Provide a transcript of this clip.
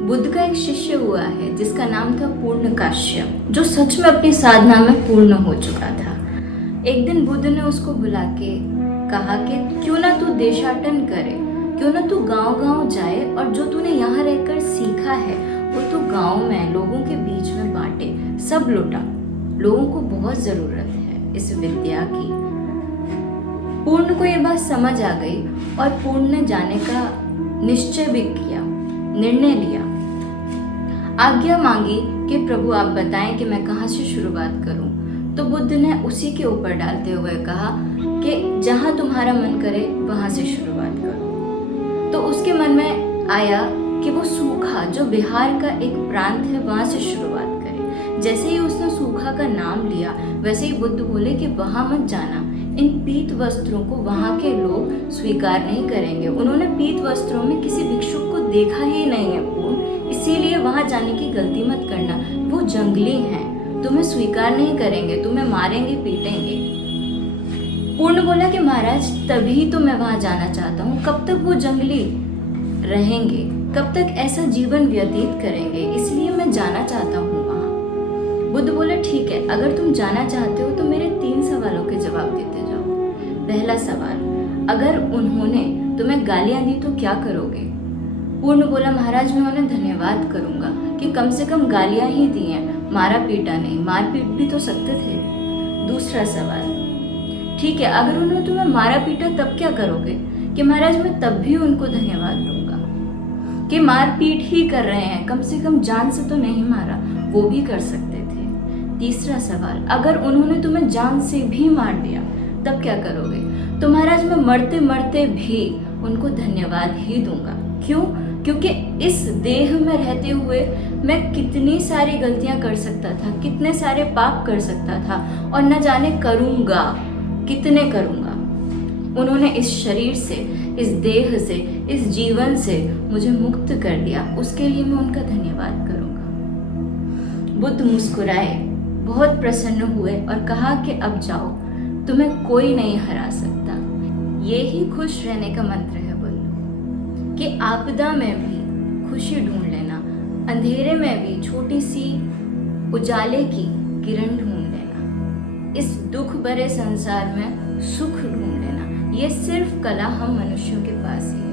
बुद्ध का एक शिष्य हुआ है जिसका नाम था पूर्णकाश्यप, जो सच में अपनी साधना में पूर्ण हो चुका था। एक दिन बुद्ध ने उसको बुला के कहा कि क्यों ना तू देशाटन करे, क्यों ना तू गांव-गांव जाए और जो तूने यहाँ रहकर सीखा है वो तू गांव में लोगों के बीच में बांटे, सब लुटा। लोगों को बहुत जरूरत है इस विद्या की। पूर्ण को ये बात समझ आ गई और पूर्ण ने जाने का निश्चय भी किया, निर्णय लिया। आज्ञा मांगी कि प्रभु आप बताएं कि मैं कहाँ से शुरुआत करूं। तो बुद्ध ने उसी के ऊपर डालते हुए कहा कि जहाँ तुम्हारा मन करे वहां से शुरुआत करो। तो उसके मन में आया कि वो सूखा जो बिहार का एक प्रांत है वहां से शुरुआत करे। जैसे ही उसने सूखा का नाम लिया वैसे ही बुद्ध बोले कि वहां मत जाना, इन पीत वस्त्रों को वहां के लोग स्वीकार नहीं करेंगे। उन्होंने पीत वस्त्रों में किसी भिक्षुक को देखा ही नहीं है पूर्ण, इसीलिए वहां जाने की गलती मत करना। वो जंगली हैं, तुम्हें स्वीकार नहीं करेंगे, तुम्हें मारेंगे पीटेंगे। पूर्ण बोला कि महाराज तभी तो मैं वहां जाना चाहता हूँ, कब तक वो जंगली रहेंगे, कब तक ऐसा जीवन व्यतीत करेंगे, इसलिए मैं जाना चाहता हूँ वहां। बुद्ध बोले ठीक है, अगर तुम जाना चाहते हो तो मेरे 3 सवालों के जवाब देते जाओ। पहला सवाल, अगर उन्होंने तुम्हें गालियां दी तो क्या करोगे? पूर्ण बोला महाराज मैं उन्हें धन्यवाद करूंगा कि कम से कम गालियां ही दी हैं, मारा पीटा नहीं, मार पीट भी तो सकते थे। दूसरा सवाल, ठीक है अगर उन्होंने तुम्हें मारा पीटा तब क्या करोगे? कि महाराज मैं तब भी उनको धन्यवाद दूंगा कि मार पीट ही कर रहे हैं, कम से कम जान से तो नहीं मारा, वो भी कर सकते थे। तीसरा सवाल, अगर उन्होंने तुम्हें जान से भी मार दिया तब क्या करोगे? तो महाराज मैं मरते मरते भी उनको धन्यवाद ही दूंगा। क्यों? क्योंकि इस देह में रहते हुए मैं कितनी सारी गलतियां कर सकता था, कितने सारे पाप कर सकता था और न जाने करूंगा कितने करूंगा। उन्होंने इस शरीर से, इस देह से, इस जीवन से मुझे मुक्त कर दिया, उसके लिए मैं उनका धन्यवाद करूंगा। बुद्ध मुस्कुराए, बहुत प्रसन्न हुए और कहा कि अब जाओ, तुम्हें कोई नहीं हरा सकता। ये ही खुश रहने का मंत्र है बोलो, कि आपदा में भी खुशी ढूंढ लेना, अंधेरे में भी छोटी सी उजाले की किरण ढूंढ लेना, इस दुख भरे संसार में सुख ढूंढ लेना। ये सिर्फ कला हम मनुष्यों के पास ही है।